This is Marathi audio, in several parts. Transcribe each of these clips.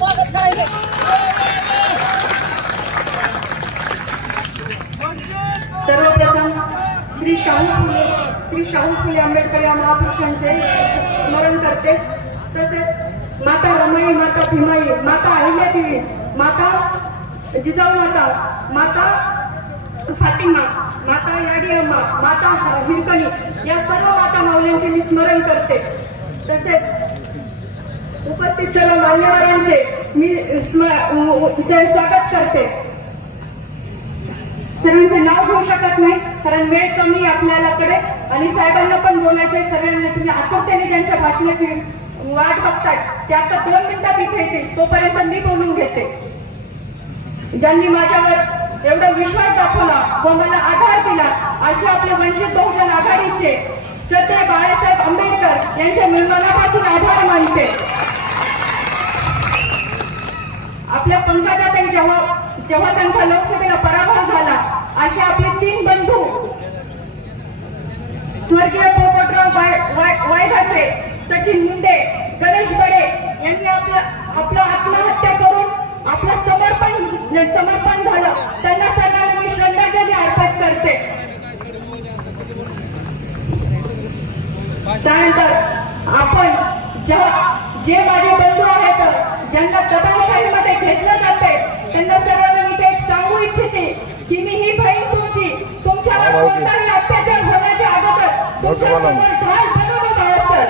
स्वागत करायचं। सर्वप्रथम श्री शाहू फुले आंबेडकर या महापुरुषांचे स्मरण करते। तसेच माता रमाई, माता भीमाई, माता अहिल्यादेवी, माता जिजाऊ माता, माता फातिमा, माता याडी अम्मा, माता हिरकणी या सर्व माता माऊल्यांचे मी स्मरण करते। तसेच उपस्थित सर्व मान्यवरांचे मी स्वागत करते। सर्वांचे नाव घेऊ शकत नाही कारण वेळ कमी आपल्याकडे आणि साहेबांना पण बोलायचे। सर्वांना तुम्ही आतुरतेने ज्यांच्या भाषणाची वाट बघताय ते आता 2 मिनिटात इथे येतील, तोपर्यंत मी बोलून घेते। ज्यांनी माझ्यावर एवढा विश्वास दाखवला व मला आधार दिला असे आपले वंचित बहुजन आघाडीचे श्रद्धेय बाळासाहेब आंबेडकर यांच्या मनापासून आभार मानते। आपल्या पंकजाताई जेव्हा त्यांचा लोकसभेला पराभव झाला असे आपले 3 बंधू स्वर्गीय पोपटराव वायघाटे, सचिन मुंडे, गणेश बडे यांनी आपलं आत्महत्या करून आपलं समर्पण झालं। त्यांना सर्वांना मी श्रद्धांजली अर्पित करते। त्यानंतर आपण जे माझे बंधू आहेत ज्यांना दबावशाहीमध्ये घेतलं जाते त्यांना सर्वांना मी एक सांगू इच्छिते की मी ही बहीण तुमच्यावर कोणताही अत्याचार होण्याच्या अगोदर तुमच्यासमोर ढाल बनून उभा असेल।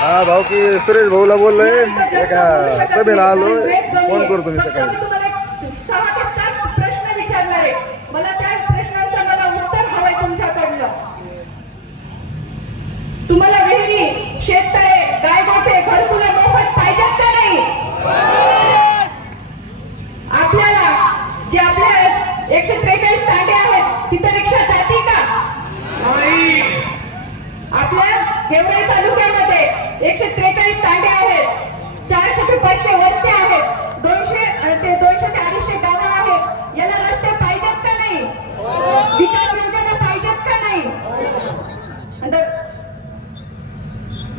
हा भाऊ की सुरेश भाऊला बोललोय एका सभेला आलो, फोन करतो मी सकाळी। तुम्हाला 6 ते 7 प्रश्न विचारणार आहे, मला त्या प्रश्नांचं मला उत्तर हवंय तुमच्याकडनं। तुम्हाला विहिरी, शेततळे, गायगोठे, घरकुलं मोफत पाहिजेत का नाही? आपल्याला जे आपल्या 143 तांडे आहेत तिथे रिक्षा जाते का? आपल्या गेवराई तालुक्यामध्ये 143 तांडे आहेत, 400 ते 500 वस्त्या आहेत, 200 ते 250 गावं आहेत। याला रस्ते पाहिजेत का नाही? विकास योजना पाहिजेत का नाही?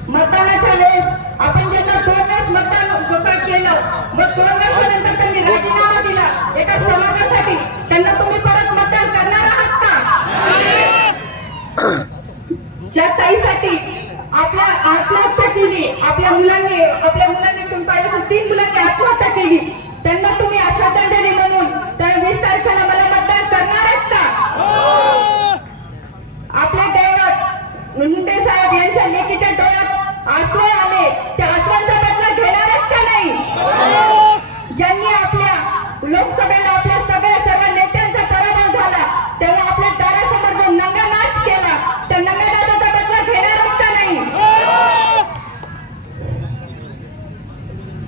मतदानाच्या वेळेस आपण ज्यांना 2 वेळेस मतदान केलं मग 2 वर्षानंतर त्यांनी राजीनामा दिला एका समाजासाठी, त्यांना तुम्ही परत मतदान करणार आहात का? ज्या ताईसाठी आपल्या आत्महत्या केली, आपल्या मुलांनी तुम्ही पाहिलं 3 मुलांनी आत्महत्या केली, त्यांना तुम्ही श्रद्धांजली म्हणून त्या 20 तारखेला मला मतदान करणार आहेत का? आपल्या दैवत मुंडे साहेब यांच्या लेकीच्या डोळ्यात आसू आले, त्या आसवांचा बदला घेणार आहेत का नाही? ज्यांनी आपल्या लोकसभेला आपल्या सर्व नेत्यांचा पराभव झाला तेव्हा आपल्या दारासमोर जो नंगा नाच केला त्या नंगा नाचाचा बदला घेणार आहेत का नाही?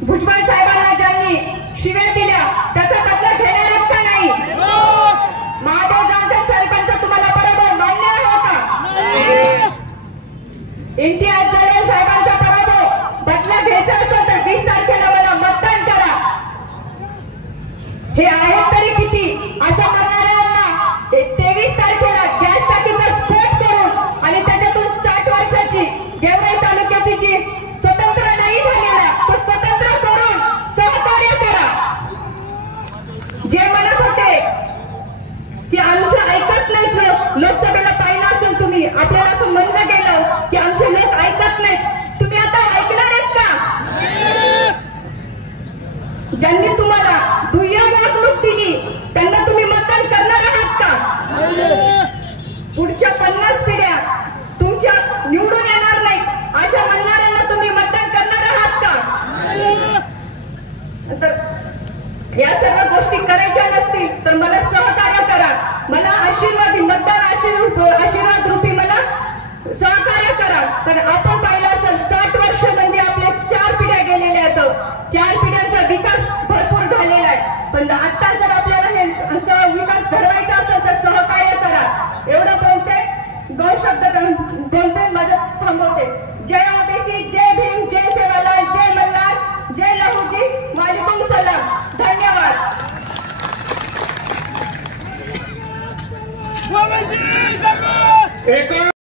भुजबळ साहेबांना ज्यांनी शिव्या दिल्या त्याचा बदला घेणार आहेत का नाही? महादेव जानकर साहेबांचा तुम्हाला पराभव मान्य आहे का? इम्तियाज जलील साहेबांचा पराभव बदला घ्यायचा असेल तर 20 तारखेला मला मतदान करा। हे आहे तरी किती असं म्हणणाऱ्यांना 23 तारखेला गॅस टाकीचा स्फोट करून आणि त्याच्यातून 60 वर्षाची गेवराई तालुक्याची जी स्वतंत्र नाही झालेला तो स्वतंत्र करून सहकार्य करा। जे म्हणत होते की आमचं ऐकत नाहीत लोकसभेला पाहिलं असेल तुम्ही, आपल्याला असं म्हणलं गेलं की आमचे लोक ऐकत नाहीत, तुम्ही आता ऐकणार आहेत का? ज्यांनी तुम्हाला दुय्यम वागणूक दिली त्यांना तुम्ही मतदान करणार आहात का? पुढच्या 50 पिढ्या तुमच्या निवडून येणार नाहीत अशा म्हणणाऱ्यांना तुम्ही मतदान करणार आहात का? या सर्व गोष्टी करायच्या नसतील तर मला सहकार्य करा, मला मतदान आशीर्वाद रूपी मला सहकार्य करा। तर आपण पाहिलं असेल 60 वर्ष म्हणजे आपल्या 4 पिढ्या गेलेल्या आहेत, 4 पिढ्यांचा विकास भरपूर झालेला आहे, पण आता जर आपल्याला हे विकास घडवायचा असेल तर सहकार्य करा। एवढं बोलते, 2 शब्द बोलते, माझं थांबवते। जय ओबीसी, जय भीम, जय सेवालाल, जय मल्हार, जय लहूजी, वालेकुम सलाम, धन्यवाद।